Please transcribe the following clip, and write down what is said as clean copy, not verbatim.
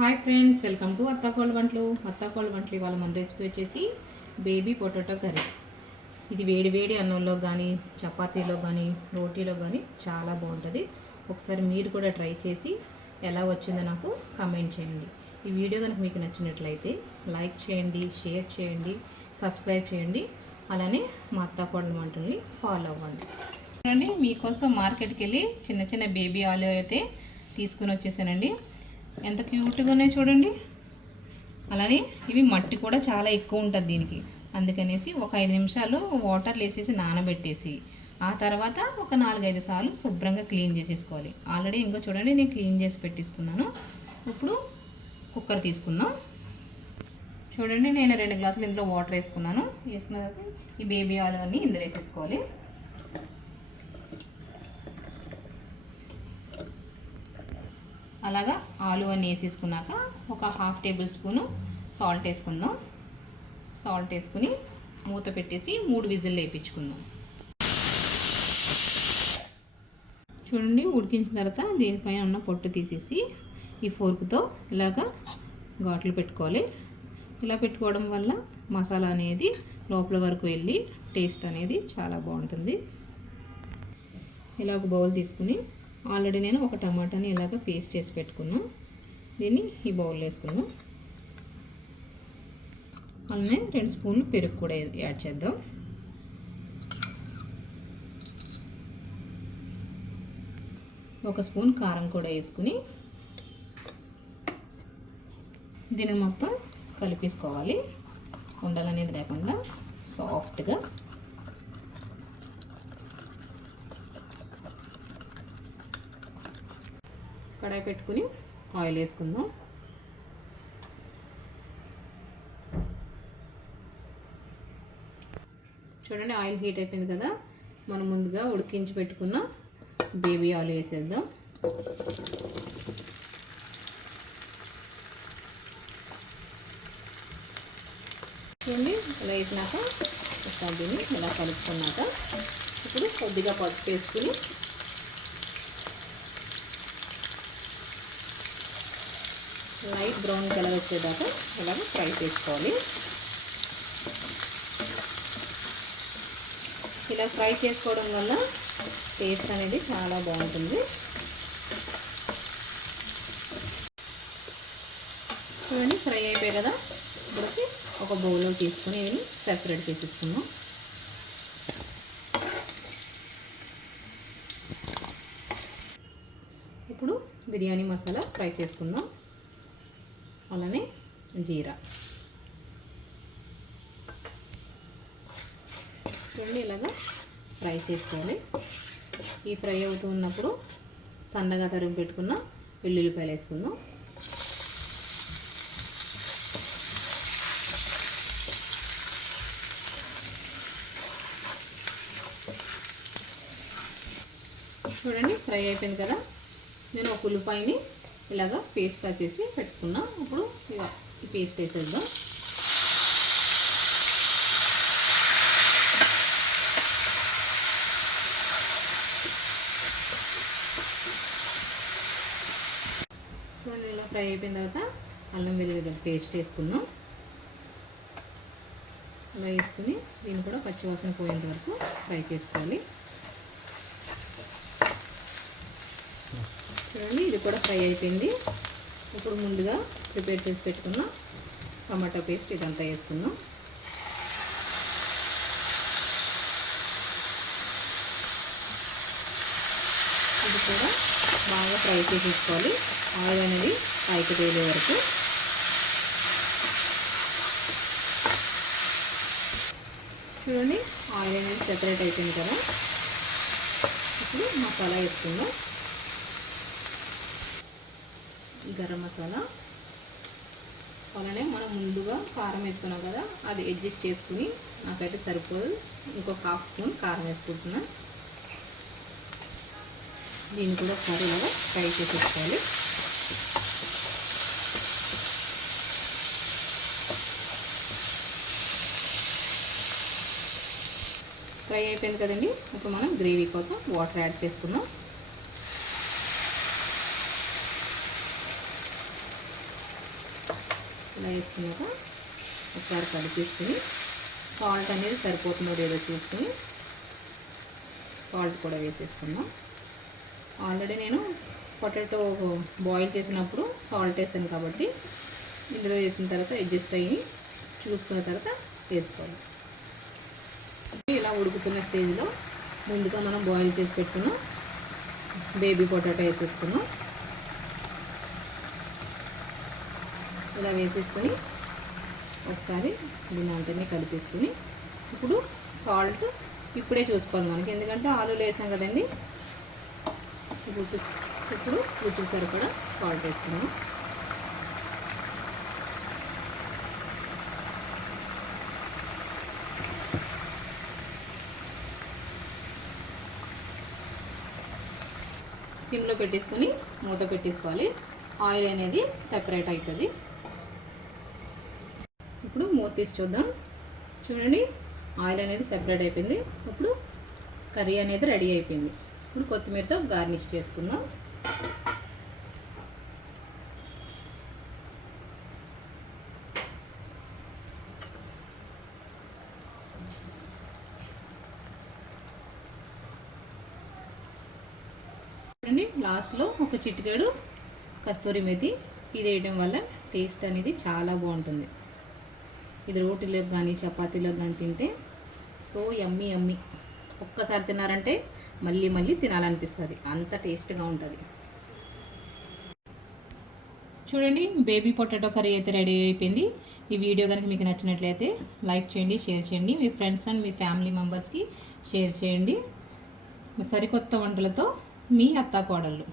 Hi friends, welcome to అత్తాకోళ్ళ వంటలు. ఇవాళ మన రెసిపీ వచ్చేసి బేబీ పొటాటో కర్రీ. ఇది వేడి వేడి అన్నంలో కానీ, చపాతీలో కానీ, రోటీలో కానీ చాలా బాగుంటుంది. ఒకసారి మీరు కూడా ట్రై చేసి ఎలా వచ్చిందో నాకు కామెంట్ చేయండి. ఈ వీడియో కనుక మీకు నచ్చినట్లయితే లైక్ చేయండి, షేర్ చేయండి, సబ్స్క్రైబ్ చేయండి. అలానే మా అత్తాకోళ్ళ వంటల్ని ఫాలో అవ్వండి. చూడండి, మీకోసం మార్కెట్కి వెళ్ళి చిన్న చిన్న బేబీ ఆలు అయితే తీసుకుని వచ్చేసానండి. ఎంత క్యూట్గా ఉన్నాయి చూడండి. అలానే ఇవి మట్టి కూడా చాలా ఎక్కువ ఉంటుంది దీనికి. అందుకనేసి ఒక 5 నిమిషాలు వాటర్లో వేసేసి నానబెట్టేసి ఆ తర్వాత ఒక 4-5 సార్లు శుభ్రంగా క్లీన్ చేసేసుకోవాలి. ఆల్రెడీ ఇంకో చూడండి, నేను క్లీన్ చేసి పెట్టిస్తున్నాను. ఇప్పుడు కుక్కర్ తీసుకుందాం. చూడండి, నేను 2 గ్లాసులు ఇందులో వాటర్ వేసుకున్నాను. వేసుకున్న తర్వాత ఈ బేబీ ఆలు అన్నీ ఇందులో వేసేసుకోవాలి. అలాగా ఆలు అన్నీ వేసేసుకున్నాక ఒక 1/2 టేబుల్ స్పూను సాల్ట్ వేసుకుందాం. సాల్ట్ వేసుకుని మూత పెట్టేసి 3 విజిల్లు వేయించుకుందాం. చూడండి, ఉడికించిన తర్వాత దీనిపైన ఉన్న పొట్టు తీసేసి ఈ ఫోర్క్తో ఇలాగా ఘాట్లు పెట్టుకోవాలి. ఇలా పెట్టుకోవడం వల్ల మసాలా అనేది లోపల వరకు వెళ్ళి టేస్ట్ అనేది చాలా బాగుంటుంది. ఇలా ఒక బౌల్ తీసుకుని ఆల్రెడీ నేను ఒక టమాటాని ఇలాగ పేస్ట్ చేసి పెట్టుకున్నాను. దీన్ని ఈ బౌల్లో వేసుకుందాం. అలానే 2 స్పూన్లు పెరుగు కూడా యాడ్ చేద్దాం. ఒక స్పూన్ కారం కూడా వేసుకుని దీన్ని మొత్తం కలిపేసుకోవాలి. ఉండలు అనేది లేకుండా సాఫ్ట్గా. కడాయి పెట్టుకుని ఆయిల్ వేసుకుందాం. చూడండి, ఆయిల్ హీట్ అయిపోయింది కదా. మనం ముందుగా ఉడికించి పెట్టుకున్న బేబీ ఆలు వేసేద్దాం. చూడండి, ఇలా వేసినాక దీన్ని ఇలా కలుపుకున్నాక ఇప్పుడు కొద్దిగా పసుపు వేసుకుని లైట్ బ్రౌన్ కలర్ వచ్చేదాకా ఇలాగ ఫ్రై చేసుకోవాలి. ఇలా ఫ్రై చేసుకోవడం వల్ల టేస్ట్ అనేది చాలా బాగుంటుంది. చూడండి, ఫ్రై అయిపోయాయి కదా. ఇప్పటికి ఒక బౌల్లో తీసుకొని ఇవి సెపరేట్ చేసేసుకుందాం. ఇప్పుడు బిర్యానీ మసాలా ఫ్రై చేసుకుందాం. అలానే జీరా. చూడండి, ఇలాగా ఫ్రై చేసుకోవాలి. ఈ ఫ్రై అవుతున్నప్పుడు సన్నగా తరిగి పెట్టుకున్న వెల్లుల్లిపాయలు వేసుకుందాం. చూడండి, ఫ్రై అయిపోయింది కదా. నేను ఒక ఉల్లిపాయని ఇలాగా పేస్ట్లా చేసి పెట్టుకున్నా. ఇప్పుడు ఇలా ఈ పేస్ట్ వేసేద్దాం. చూడండి, ఇలా ఫ్రై అయిపోయిన తర్వాత అల్లం వెల్లుల్లి పేస్ట్ వేసుకుందాం. అలా వేసుకుని దీన్ని కూడా పచ్చివాసన పోయేంత వరకు ఫ్రై చేసుకోవాలి. చూడండి, ఇది కూడా ఫ్రై అయిపోయింది. ఇప్పుడు ముందుగా ప్రిపేర్ చేసి పెట్టుకున్న టమాటో పేస్ట్ ఇదంతా వేసుకుందాం. ఇది కూడా బాగా ఫ్రై చేసేసుకోవాలి. ఆయిల్ అనేది పైకి తేలే వరకు. చూడండి, ఆయిల్ అనేది సెపరేట్ అయిపోయింది కదా. ఇప్పుడు మసాలా వేసుకుందాం. గరం మసాలా. అలానే మనం ముందుగా కారం వేసుకున్నాం కదా, అది అడ్జస్ట్ చేసుకుని నాకైతే సరిపోదు. ఇంకొక 1/2 స్పూన్ కారం వేసుకుంటున్నా. దీన్ని కూడా ఒకసారి ఇలాగా ఫ్రై చేసేసుకోవాలి. ఫ్రై అయిపోయింది కదండి. ఇప్పుడు మనం గ్రేవీ కోసం వాటర్ యాడ్ చేసుకుందాం. ఇలా వేసుకున్నాక ఒకసారి కలిపేసుకుని సాల్ట్ అనేది సరిపోతుందో లేదో చూసుకుని సాల్ట్ కూడా వేసేసుకుందాం. ఆల్రెడీ నేను పొటాటో బాయిల్ చేసినప్పుడు సాల్ట్ వేసాను కాబట్టి ఇందులో వేసిన తర్వాత అడ్జస్ట్ అయ్యి చూసుకున్న తర్వాత వేసుకోవాలి. ఇలా ఉడుకుతున్న స్టేజ్లో ముందుగా మనం బాయిల్ చేసి పెట్టుకున్నాం బేబీ పొటాటో వేసేసుకున్నాం. ఇలా వేసేసుకొని ఒకసారి దీన్ని అంతనే కలిపేసుకొని ఇప్పుడు సాల్ట్ ఇప్పుడే చూసుకోవాలి మనకి, ఎందుకంటే ఆలూలు వేసాం కదండి. ఇప్పుడు రుచికి సరిపడా సాల్ట్ వేసుకున్నాం. సిమ్లో పెట్టేసుకొని మూత పెట్టేసుకోవాలి. ఆయిల్ అనేది సెపరేట్ అవుతుంది. ఇప్పుడు మూత తీసి చూద్దాం. చూడండి, ఆయిల్ అనేది సెపరేట్ అయిపోయింది. ఇప్పుడు కర్రీ అనేది రెడీ అయిపోయింది. ఇప్పుడు కొత్తిమీరతో గార్నిష్ చేసుకుందాం. చూడండి, లాస్ట్లో ఒక చిటికెడు కస్తూరి మెతి ఇది వేయడం వల్ల టేస్ట్ అనేది చాలా బాగుంటుంది. ఇది రోటీలోకి కానీ చపాతీలోకి కానీ తింటే సో యమ్మీ యమ్మీ. ఒక్కసారి తిన్నారంటే మళ్ళీ మళ్ళీ తినాలనిపిస్తుంది, అంత టేస్ట్గా ఉంటుంది. చూడండి, బేబీ పొటాటో కర్రీ అయితే రెడీ అయిపోయింది. ఈ వీడియో కనుక మీకు నచ్చినట్లయితే లైక్ చేయండి, షేర్ చేయండి, మీ ఫ్రెండ్స్ అండ్ మీ ఫ్యామిలీ మెంబర్స్కి షేర్ చేయండి. సరికొత్త వంటలతో మీ అత్తా కోడళ్ళు.